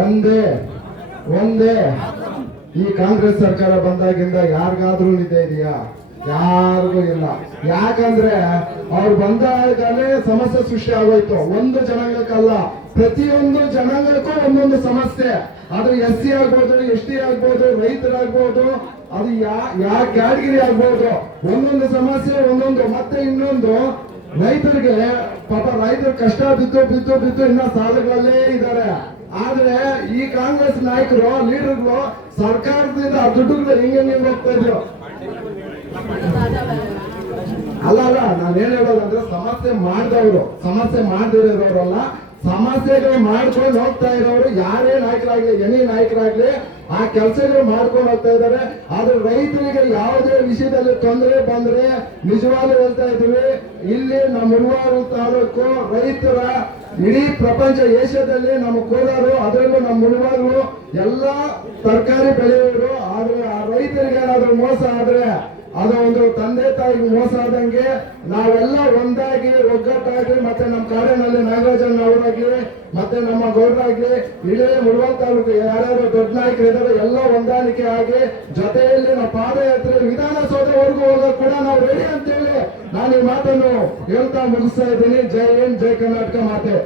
ಒಂದೇ ಒಂದೇ. ಈ ಕಾಂಗ್ರೆಸ್ ಸರ್ಕಾರ ಬಂದಾಗಿಂದ ಯಾರಿಗಾದ್ರೂ ನಿದ್ದೆ ಇದೆಯಾ? ಯಾರಿಗೂ ಇಲ್ಲ. ಯಾಕಂದ್ರೆ ಅವ್ರು ಬಂದಾಗಲೇ ಸಮಸ್ಯೆ ಸೃಷ್ಟಿ ಆಗೋಯ್ತು. ಒಂದು ಜನಾಂಗಕ್ಕಲ್ಲ, ಪ್ರತಿಯೊಂದು ಜನಾಂಗಕ್ಕೂ ಒಂದೊಂದು ಸಮಸ್ಯೆ. ಅದು ಎಸ್ ಸಿ ಆಗ್ಬೋದು, ಎಸ್ ಟಿ ಆಗ್ಬೋದು, ರೈತರಾಗ್ಬೋದು, ಅದು ಯಾ ಯಾ ಕ್ಯಾಟಗಿರಿ ಆಗ್ಬೋದು. ಒಂದೊಂದು ಸಮಸ್ಯೆ, ಒಂದೊಂದು, ಮತ್ತೆ ಇನ್ನೊಂದು. ರೈತರಿಗೆ ಪಾಪ ರೈತರು ಕಷ್ಟ ಬಿದ್ದು ಬಿದ್ದು ಬಿದ್ದು ಇನ್ನ ಸಾಲಗಳಲ್ಲೇ ಇದ್ದಾರೆ. ಆದ್ರೆ ಈ ಕಾಂಗ್ರೆಸ್ ನಾಯಕರು, ಲೀಡರ್ಗಳು ಸರ್ಕಾರದಿಂದ ದುಡ್ಡುಗಳು ಹಿಂಗೆ ಹಿಂಗೆ ಹೋಗ್ತಾ ಇದ್ರು? ಅಲ್ಲ ಅಲ್ಲ ನಾನು ಏನ್ ಹೇಳೋದಂದ್ರೆ ಸಮಸ್ಯೆ ಮಾಡಿದವರು, ಸಮಸ್ಯೆ ಮಾಡದಿರೋರಲ್ಲ ಸಮಸ್ಯೆಗಳು ಮಾಡ್ಕೊಂಡು ಹೋಗ್ತಾ ಇರೋರು ಯಾರೇ ನಾಯಕರಾಗ್ಲಿ ಎನಿ ನಾಯಕರಾಗ್ಲಿ ಆ ಕೆಲಸಗಳು ಮಾಡ್ಕೊಂಡು ಹೋಗ್ತಾ ಇದ್ದಾರೆ. ಆದ್ರೆ ರೈತರಿಗೆ ಯಾವುದೇ ವಿಷಯದಲ್ಲಿ ತೊಂದರೆ ಬಂದ್ರೆ ನಿಜವಾಗ್ಲೂ ಹೇಳ್ತಾ ಇದ್ದೀವಿ, ಇಲ್ಲಿ ನಮ್ಮ ಮುಳುವಾರು ತಾಲೂಕು ರೈತರ ಇಡೀ ಪ್ರಪಂಚ ಏಷ್ಯಾದಲ್ಲಿ ನಮ್ಮ ಕೋಲಾರು, ಅದರಲ್ಲೂ ನಮ್ಮ ಮುಳುವಾರು ಎಲ್ಲಾ ತರಕಾರಿ ಬೆಳೆಯೋರು. ಆದ್ರೆ ಏನಾದ್ರು ಮೋಸ ಆದ್ರೆ ಅದು ಒಂದು ತಂದೆ ತಾಯಿಗೆ ಮೋಸ ಆದಂಗೆ ನಾವೆಲ್ಲ ಒಂದಾಗಿ ಒಗ್ಗಟ್ಟಾಗಿ ಮತ್ತೆ ನಮ್ಮ ಕಾಡಿನಲ್ಲಿ ನಾಗರಾಜನ್ ಅವರಾಗ್ಲಿ ಮತ್ತೆ ನಮ್ಮ ಗೌಡರಾಗ್ಲಿ ಇಡೀ ಮುಳುವಲ್ ತಾಲೂಕು ಯಾರ್ಯಾರು ದೊಡ್ಡ ನಾಯಕರು ಇದ್ದಾರೆ ಎಲ್ಲ ಹೊಂದಾಣಿಕೆ ಆಗಿ ಜೊತೆಯಲ್ಲಿ ನಾವು ಪಾದಯಾತ್ರೆ ವಿಧಾನಸೌಧವರೆಗೂ ಹೋಗೋದು ಕೂಡ ನಾವು ರೆಡಿ ಅಂತೇಳಿ ನಾನು ಈ ಮಾತನ್ನು ಹೇಳ್ತಾ ಮುಗಿಸ್ತಾ ಇದ್ದೀನಿ. ಜೈ ಹಿಂದ್, ಜೈ ಕರ್ನಾಟಕ ಮಾತೆ.